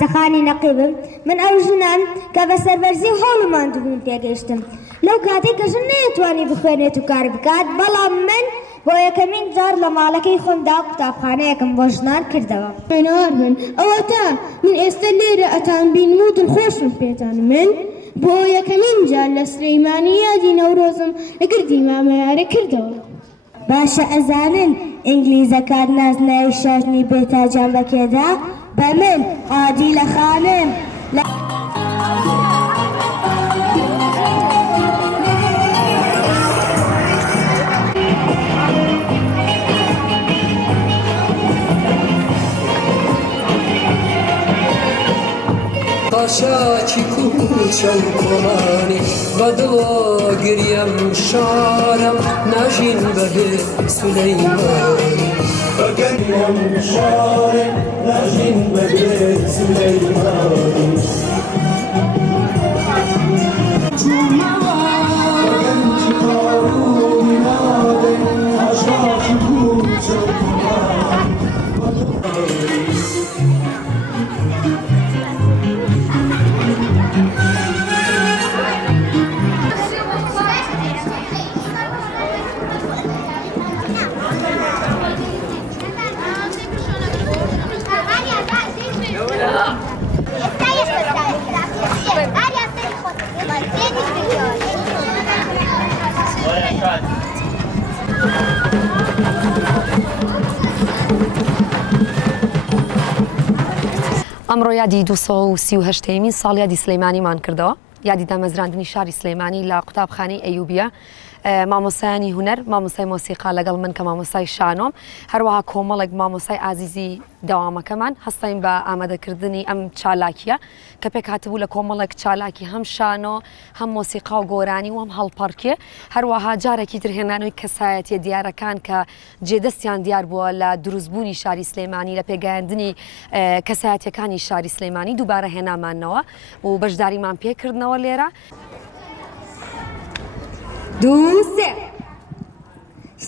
سەخانی نەقیبم من ئەو ژنان کە بە سەربەرزی هەوڵمان دوبوون تێگەیشتم لەو کاتێکەشم نەیەتوانی بخوێنێت و کار بکات بەڵام من بۆ یەکەمین جار لە ماڵەکەی خۆمدا قوتابخانەیەکم بۆ ژنان کردەوە. خوێنەوار من ئەوەتە من ئێستا لێرە ئەتان بینم و دڵخۆشم پێتان من بۆ یەکەمین جار لە سلەیمانی یادی نەورۆزم لە گردی مامەیارە کردەوە. باشە ئەزانن ئینگلیزەکان نازناوی شاژنی بێتاجان بەکێدا بە من عادیلە خانم قاشاکی کوچە و کۆمانی بەدڵۆ گریم شارم ناژین بەبێ سولەیمانی بەگەریم شارم ناژین بەبێ سولەیمانی ئەمڕۆ یادی 238مین ساڵ یادی سلەیمانیمان کردەوە یادی دامەزراندنی شاری سلەیمانی لە قوتابخانەی ئەیوبیە مامۆسایانی هونەر مامۆسای مۆسیقا لەگەڵ من کە مامۆسای شانۆم هەروەها کۆمەڵێک مامۆسای ئازیزی دەوامەکەمان هەستاین بە ئامادەکردنی ئەم چالاکیە کە پێک هاتبوو لە کۆمەڵێک چالاکی هەم شانۆ هەم مۆسیقا و گۆرانی و هەم هەڵپەڕکێ هەروەها جارێکی تر هێنانەوەی کەسایەتیە دیارەکان کە جێدەستیان دیار بووە لە دروستبوونی شاری سلەیمانی لە پێگەیاندنی کەسایەتیەکانی شاری سلەیمانی دووبارە هێنامانەوە و بەشداریمان پێکردنەوە لێرە. دووسێ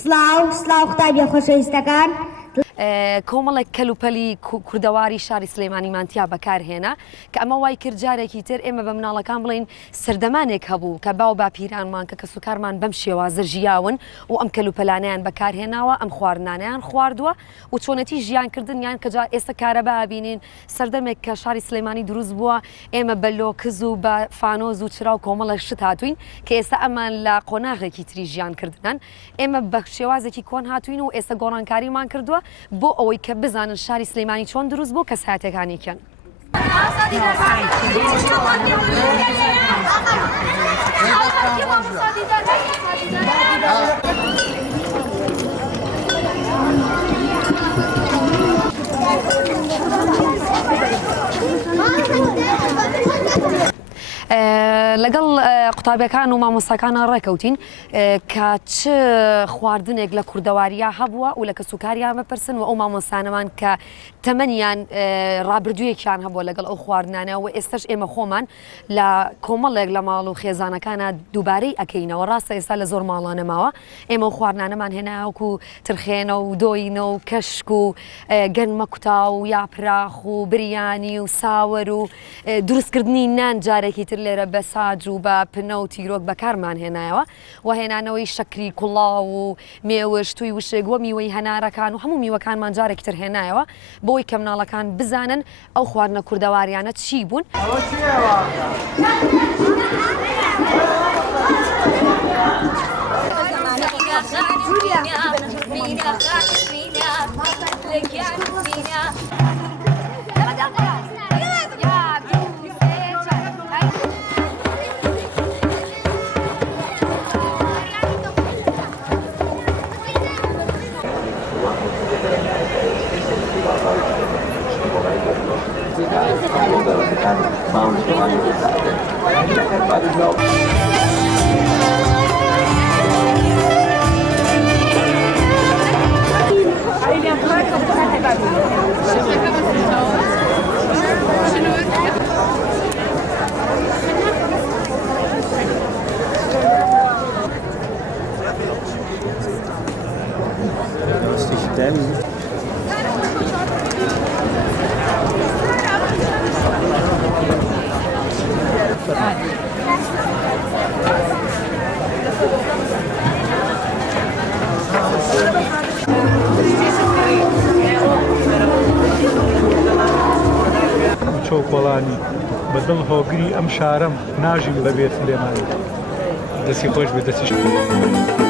سلااو قوتابیە خۆشەویستەکان کۆمەڵێک کەلوپەلی کوردەواری شاری سلەیمانیمانتیا بەکارهێنا کە ئەمە وای کرد جارێکی تر ئێمە بە مناڵەکان بڵین سەردەمانێک هەبوو کە باو باپیرانمان کە کەسوکارمان بەم شێوازە ژیاون و ئەم کەلوپەلانیان بەکارهێناوە ئەم خواردنانیان خواردووە و چۆنەتی ژیانکردنیان کە ئێستا کارەبا بینین سەردەمێک کە شاری سلەیمانی دروست بووە ئێمە بە لۆکز و بە فانۆز و چرا و کۆمەڵە شت هاتوین کە ئێستا ئەمان لە قۆناغێکی تری ژیانکردنان ئێمە بە شێوازێکی کۆن هاتوین و ئێستا گۆڕانکاریمان کردووە بۆ ئەوەی کە بزانن شاری سلەیمانی چۆن دروست بۆ کەسایەتیەکانێکیان. لەگەڵ قوتابیەکان و مامۆستاکانە ڕێکەوتین کە چ خواردنێک لە کوردەواریە هەبووە و لە کەسوکاریان بپرسن و ئەو مامۆستانەمان کە تەمەنیان ڕابردوویەکیان هەبووە لەگەڵ ئەو خواردنانە و ئێستش ئێمە خۆمان لە کۆمەڵێک لە ماڵ و خێزانەکانە دووبارەی ئەکەینەوە ڕاستە ئێستا لە زۆر ماڵانەماوە ئێمە و خواردنانەمان هێناوەکو ترخێنە و دۆینە و کەشک و گەنمە کوتا و یاپراخ و بریانی و ساوەر و دروستکردنی نان جارێکی تر لێرە بە ساج و بە پنە و تیرۆک بەکارمان هێنایەوە و هێنانەوەی شەکری کوڵاو و مێوەش توی وشێگووە میوەی هەنارەکان و هەموو میوەکانمان جارێکی تر هێنایەوە بۆی کە مناڵەکان بزانن ئەو خواردنە کوردەواریانە چی بوون. چۆکۆڵانی بەدڵ هۆگری ئەم شارەم ناژیم بەبێت لێمان دەستی خۆش بێ دەستی